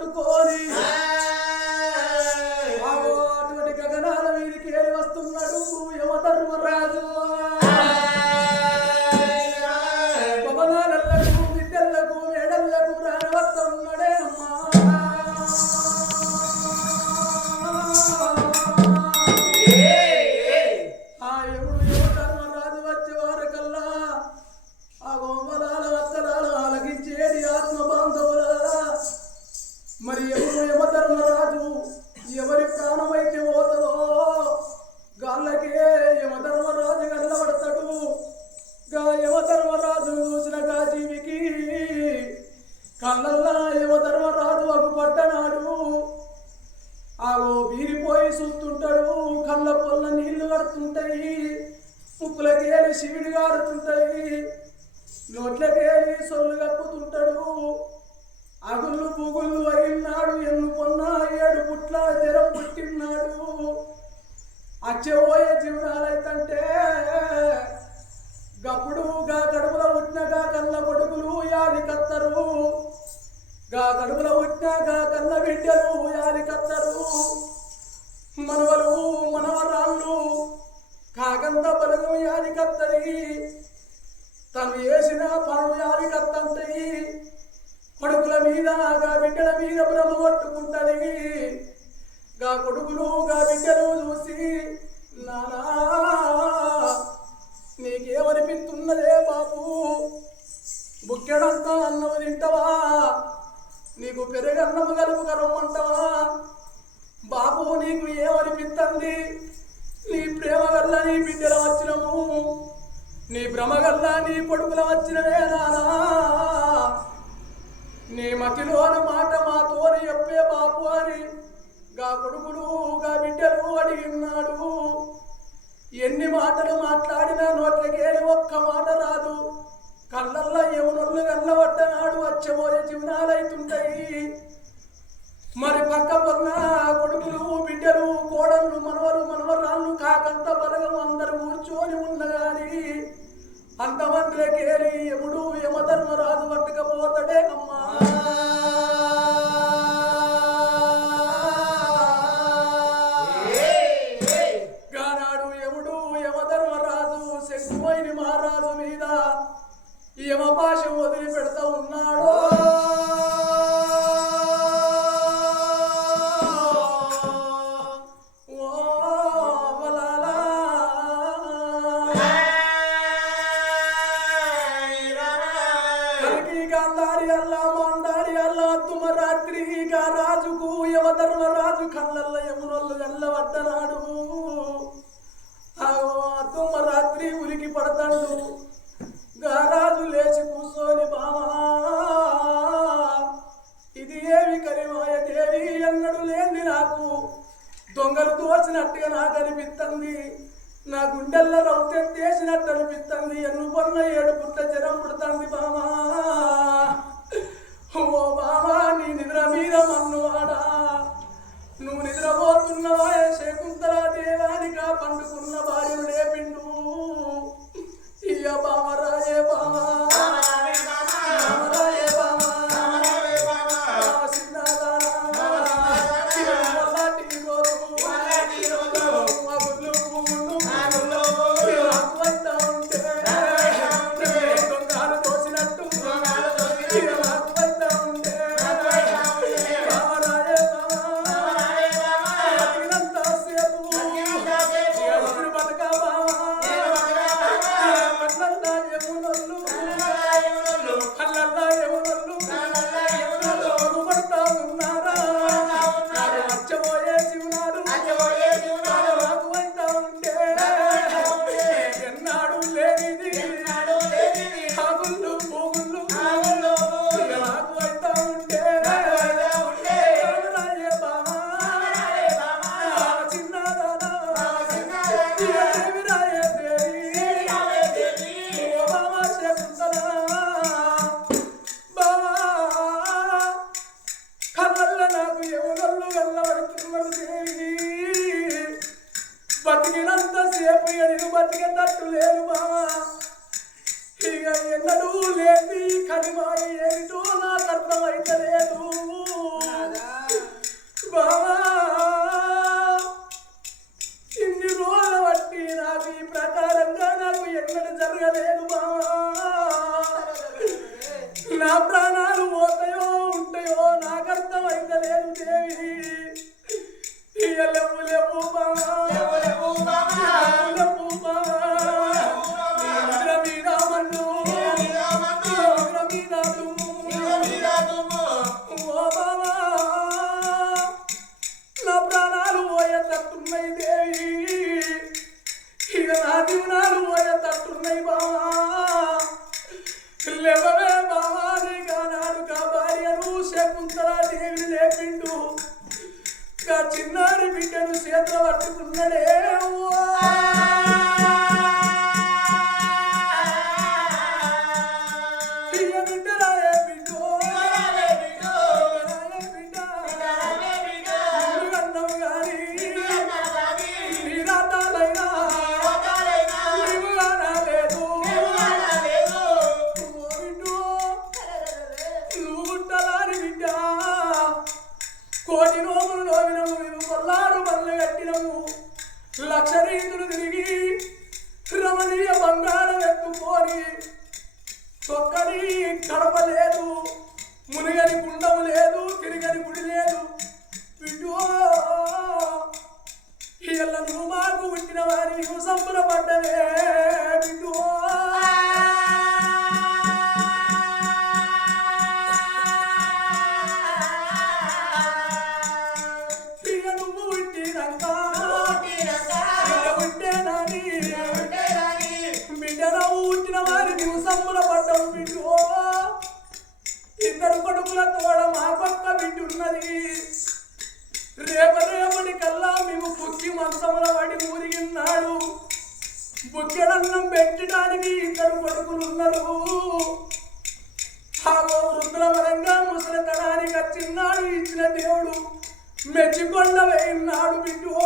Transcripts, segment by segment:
పట్టుకొని అటువంటి గగనాల మీదకి ఏరి వస్తున్నాడు యమధర్మరాజు. పవనాలకు విద్యలకు మేడలకు రానవస్తున్నాడే అమ్మా. ఆ ఎప్పుడు యమధర్మరాజు వచ్చే వారకల్లా ఆ గోమలాల వత్తరాలు ఆలకించేది ఆత్మ బాంధవులారా. మరి ఎవరు యమధర్మరాజు ఎవరి ప్రాణమైతే పోతుందో గాళ్ళకే యమధర్మరాజు గల్లబడతాడు. గా యమధర్మరాజును చూసిన గాజీవికి కళ్ళల్లా యమధర్మరాజు అగు పడ్డనాడు. ఆగో వీరిపోయి చూస్తుంటాడు. కళ్ళ పొల్ల నీళ్లు కడుతుంటాయి, ముక్కులకేలి శివుడు గారుతుంటాయి, నోట్లకేలి సొల్లు కప్పుతుంటాడు. అగుళ్ళు పుగుళ్ళు అయినాడు, ఎన్నుకొన్న 7 పుట్ల జరం పుట్టినాడు. అచ్చబోయే జీవనాలైతంటే గప్పుడు గా కడుపులో పుట్టినగా కళ్ళ కొడుకులు యాది కత్తరు, గా కడుపులో పుట్టినగా కళ్ళ బిడ్డలు యాది కత్తరు. మనవలు మనవరాళ్ళు కాకంత బలగం యాది కత్తరి, తను వేసిన పనులు యాది కత్తంటాయి. కొడుకుల మీద గా బిడ్డల మీద భ్రమ పట్టుకుంటది. గా కొడుకులు గా బిడ్డలు చూసి నానా నీకేమనిపిస్తున్నదే బాపు, బుక్కెడంతా అన్నము తింటవా, నీకు పెరుగన్నము కలుపు కరమ్మంటవా బాపు, నీకు ఏమనిపిస్తుంది? నీ ప్రేమ వల్ల నీ బిడ్డల వచ్చినము, నీ భ్రమ వల్ల నీ కొడుకుల వచ్చినవే నానా. నీ మతిలోన మాట మాతోని చెప్పే బాపు అని గా కొడుకులు గా బిడ్డలు అడిగినాడు. ఎన్ని మాటలు మాట్లాడినా నోట్లకేలి ఒక్క మాట రాదు. కళ్ళల్లో యమునొల్లు గల్లబట్టనాడు. వచ్చబోయే జీవనాలైతుంటాయి. మరి పక్క పన్న కొడుకులు బిడ్డలు కోడళ్ళు మనవలు మనవరాళ్ళు కాకంత బలగం అందరూ కూర్చొని ఉన్నగాని అంతమందికేలి యముడు యమధర్మరాజు పట్టుకపోతాడే అమ్మా. గానాడు యముడు యమధర్మరాజు శంకుపోయిన మహారాజు మీద యమపాశం వదిలి పెడతా ఉన్నాడు. రాజుకు యమధర్మరాజు కళ్ళల్ల యమునొల్లు గల్లబడ్డనాడు. తుమ్మ రాత్రి ఉరికి పడతాడు. గారాజు లేచి కూర్చొని బామా ఇది ఏమి కరిమాయ దేవి అన్నడు లేని నాకు దొంగలు దోచినట్టుగా నాకు అనిపిస్తుంది. నా గుండెల్లో రౌతెత్తేసినట్టు అనిపిస్తుంది. ఎన్నుకొన్న 7 పుట్ల జరం పుడుతుంది బామా. ఓ బామా నీ నిద్ర మీద మన్నువాడా, నువ్వు నిద్రపోతున్నవా? శకుంతల దేవానిగా పండుకున్న భార్యను లేపిండు. ఇయ్య బామరాయే బామా బతికినంతసేపు ఎడుగు బతికేటట్టు లేదు బావా. ఇక ఎన్నడూ లేని కలిమాయి ఏమిటో నాకు అర్థమైతే లేదు. శకుంతలా దేవిని లేపిండు చిన్నారి బిడ్డను చేతులు పట్టుకున్నాడే లక్ష రీతులు తిరిగి రమణీయ బంగారం ఎత్తుకొని తొక్కని కడప లేదు, మునిగని కుండము లేదు, తిరిగని గుడి లేదు. బిడ్డో ఇళ్ళ నువ్వు మాకు పుట్టిన వారి నువ్వు సంబరపడ్డవే బిడ్డో. సంబరపడ్డవు బిడ్డో. ఇద్దరు కొడుకుల తోడ మా పక్క బిడ్డున్నది. రేపటి కల్లా మేము బుక్కి మంచముల పడి ఊరిగిన్నాడు. బుక్కెడన్నం పెట్టడానికి ఇద్దరు కొడుకులున్నారు. వృద్ధులవరంగా ముసలితనానికి వచ్చిన్నాడు. ఇచ్చిన దేవుడు మెచ్చికొండ వేయిన్నాడు బిడ్డో.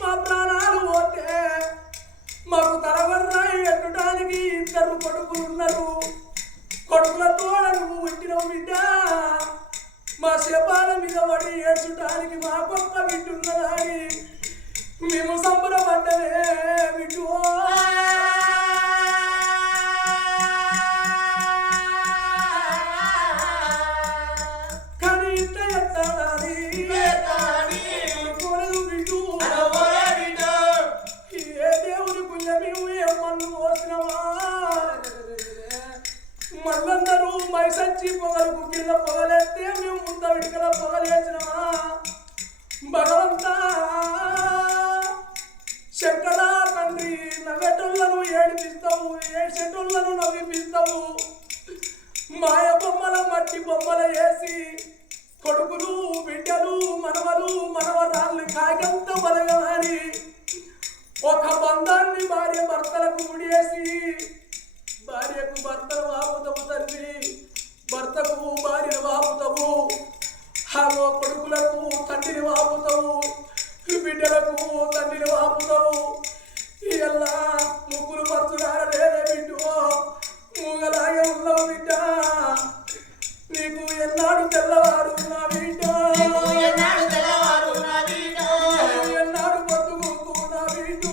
మా ప్రాణాలు పోతే మాకు తరవర్రాయి ఎట్టడానికి ఇద్దరు కొడుకులున్నారు. కొడుకులతో నువ్వు పుట్టినవు బిడ్డ. మా శపాల మీద పడి ఏడ్చడానికి మా పక్క బిడ్డున్నదని మేము సంబరపడ్డవే బిడ్డో. కానీ ఇంత ఎత్తాడాలి మళ్ళందరూ మైసచ్చి పొగలకు కింద పొగలేస్తే మేము ముంత విడికల పొగలేసినమా. భగవంతా శంకర తండ్రి నవ్వెటోళ్లను ఏడిపిస్తావు, ఏడ్చేటోళ్లను నవ్విపిస్తావు. మాయ బొమ్మల మట్టి బొమ్మల వేసి కొడుకులు బిడ్డలు మనవలు మనవరాళ్ళు కాగంత బలగమని ఒక బంధాన్ని భార్య భర్తలకు ముడియేసి భార్యకు భర్తను వాపుతావు తండ్రి, భర్తకు భార్యను వాపుతావు. హాగో కొడుకులకు తండ్రిని వాపుతావు, బిడ్డలకు తండ్రిని వాపుతావు. ఇలా ముగ్గురు పచ్చులారలేదే బిడ్డో. మూగలాగే ఉన్నావు బిడ్డ. నీకు ఎన్నాడు తెల్లవారు నా బిడ్డ, ఎన్నాడు పొద్దుకు నా బిడ్డ,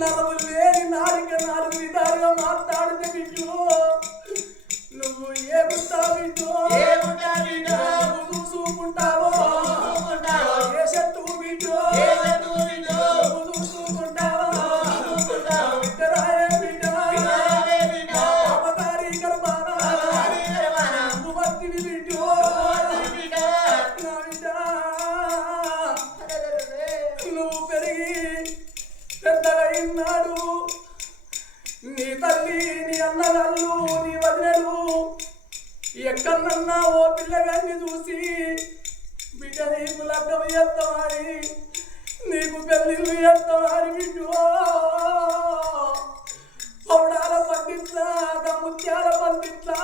నరములు లేని నాలుక నాలుగు విధాలుగా మాట్లాడితే బిడ్డు నువ్వు ఏముంటావు బిడ్డు చూసుకుంటావో ఏ చెట్టు బిడ్డు చూసుకుంటావా బిడ్డరాయే బిడ్డ అవతారి గర్భాన నువ్వు వత్తివి బిడ్డు నా బిడ్డ నువ్వు పెరిగి పెద్దగా ఇన్నాడు నీ తల్లి నీ అన్నగాళ్ళు నీ వదినలు ఎక్కడన్నా ఓ పిల్లగాన్ని చూసి బిడ్డ నీకు లగ్గం ఎత్తమారి నీకు పెళ్ళిళ్ళు ఎత్తమారి బిడ్డు పౌడాల పండిట్లా ముత్యాల పండిట్లా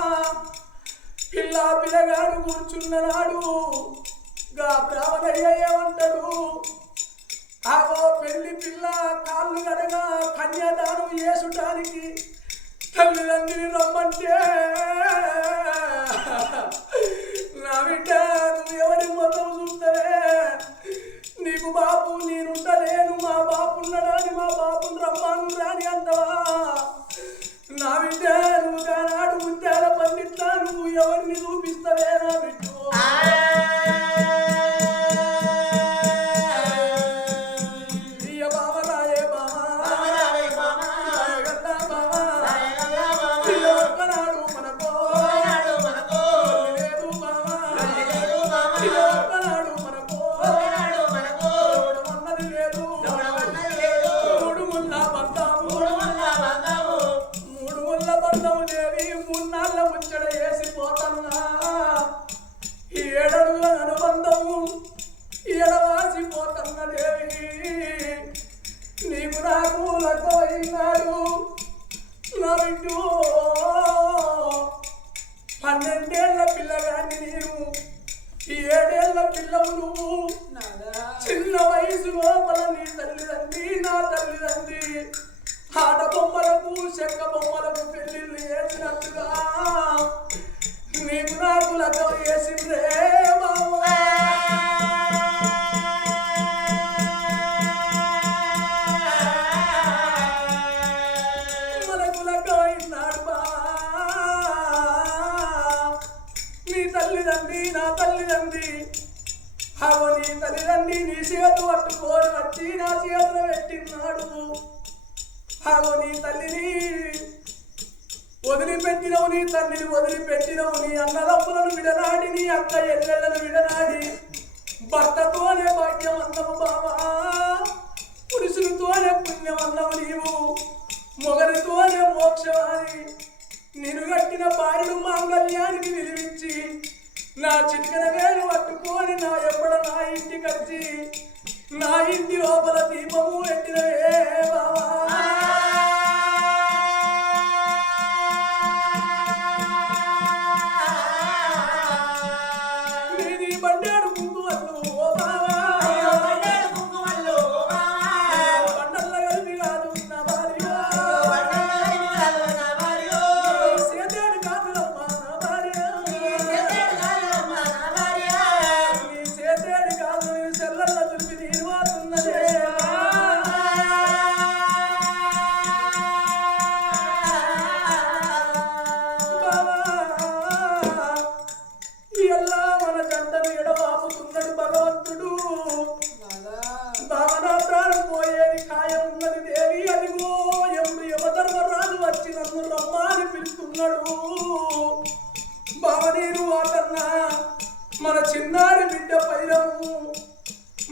పిల్లగాడు కూర్చున్ననాడు గా బ్రాహ్మణయ్య ఏమంటాడు ఆగో పెళ్లి పిల్ల కాళ్ళు గడగా కన్యాదానం చేసుటానికి తల్లిదండ్రులు రమ్మంటే నా బిడ్డ నువ్వు ఎవరి మొత్తం చూస్తావే నీకు బాపు నేనుంటలేను మా బాపు ఉన్నాడని మా బాపుని రమ్మను రాని అంటవా నా బిడ్డ నువ్వు కానాడు ముత్యాల పండిట్లా నువ్వు ఎవరిని చూపిస్తావే నా బిడ్డ నీకు నాకు లగ్గమైనాడు నా బిడ్డు 12 ఏళ్ల పిల్లగాన్ని నేను 7 ఏళ్ల పిల్లవు నువ్వు చిన్న వయసు లోపల నీ తల్లిదండ్రి నా తల్లిదండ్రి ఆట బొమ్మలకు చెక్క బొమ్మలకు పెళ్లిళ్ళు చేసినట్టుగా నీకు నాకు లగ్గం చేసిండ్రే బాబా నా తల్లిదండ్రి అవో నీ తల్లిదండ్రి నీ చేతు పట్టుకొని వచ్చి నా చేతులు పెట్టినాడు అవో నీ తల్లిని వదిలిపెట్టినవు నీ తల్లిని వదిలిపెట్టినవు నీ అన్నదమ్ములను విడనాడి నీ అక్క ఎల్లెళ్ళను విడనాడి భర్తతోనే భాగ్యం అన్నవు బావా పురుషునితోనే పుణ్యం అన్నవు నీవు మొగరితోనే మోక్షవాది నిన్ను కట్టిన భార్యను మాంగళ్యానికి విలువించి నా చిటికన వేలు పట్టుకొని నా ఎప్పుడ నా ఇంటికి వచ్చి నా ఇంటి లోపల దీపము పెట్టినవే బావా నీది బండాడు కుంకుమల్లు ఓ బావా బండల్ల కలిపి కాదు నా భార్య సేదేడు కాదులమ్మ నా భార్య నీ సేదేడు కాదు నీ సెల్లల్ల తులిపి నీరు వాతున్నదే బావా ఎలా మన జంటను ఎడవాపుతున్నాడు భగవంతుడు బావన ప్రాణం పోయేది ఖాయం ఉన్నది దేవి అదిగో ఎప్పుడు యమధర్మరాజు వచ్చి నన్ను రమ్మని పిలుస్తున్నాడు బావ నేను వాటన్నా మన చిన్నారి బిడ్డ పైరము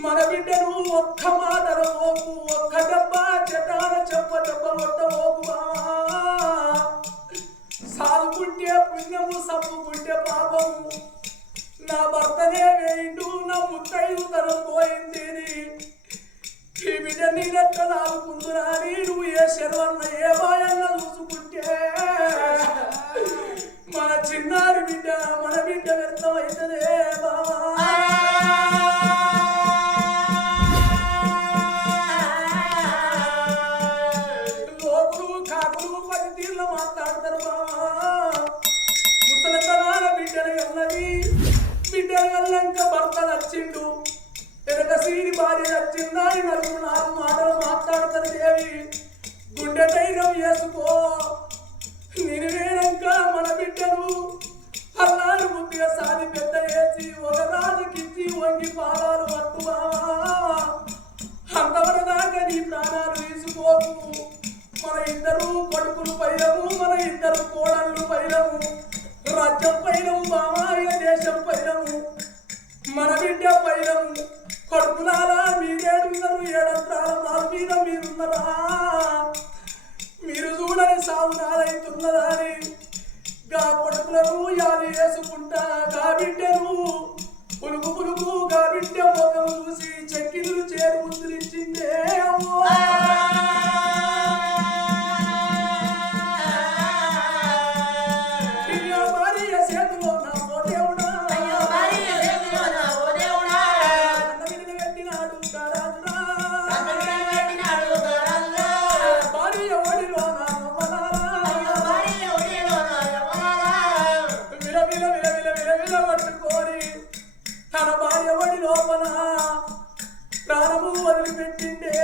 మన బిడ్డను ఒక్క మాటల మోపు ఒక్క దెబ్బ చెటాన చెప్ప దెబ్బ కొట్టమోపు బావా సాగుకుంటే పుణ్యము సప్పుకుంటే పాపము నా భర్తనే వేయిండు నా ముత్తైదు తరం పోయింది ఈ బిడ్డ నీరెట్ల నాలుగుందురా నువ్వు ఏ శర్వన్న ఏ బాయన్న చూసుకుంటే మన చిన్నారి బిడ్డ మన బిడ్డ వ్యర్థం అవుతుందే బావా లోకులు కాకులు 10 తీర్లు మాట్లాడతారు బావా ముసలితనాల బిడ్డను అన్నది బిడ్డను అల్లంక భర్త నచ్చిండు వెనక సీని భార్య నచ్చిందా అని 4 మాటలు మాట్లాడతారు దేవి ఉన్నది గుండె ధైర్యం వేసుకో నేను వేరంక మన బిడ్డను అల్లాడు ముద్దుగా సాది పెద్ద వేసి ఒక రాజుకిచ్చి వంగి పాదాలు పట్టువా అంతవరదాకా నీ ప్రాణాలు తీసుకోకు మన ఇద్దరు కొడుకులు పైలము మన ఇద్దరు కోడళ్ళు పైలము రాజ్యం పైలము బామాయ దేశం పైలము మన బిడ్డ పైలము కొడుకులారా మీరేడున్నారు ఏడంత్రాల మారు మీద మీరున్నారా మీరు చూడని సాగు నాదైతున్నదా అని గా కొడుకులను యాది వేసుకుంటా గా బిడ్డను పులుగు పులుగు గా బిడ్డ మొగం చూసి చెక్కిళ్ళు చేరు ముద్దులిచ్చిందే తన భార్య వడి లోపల ప్రాణము వదిలిపెట్టిండే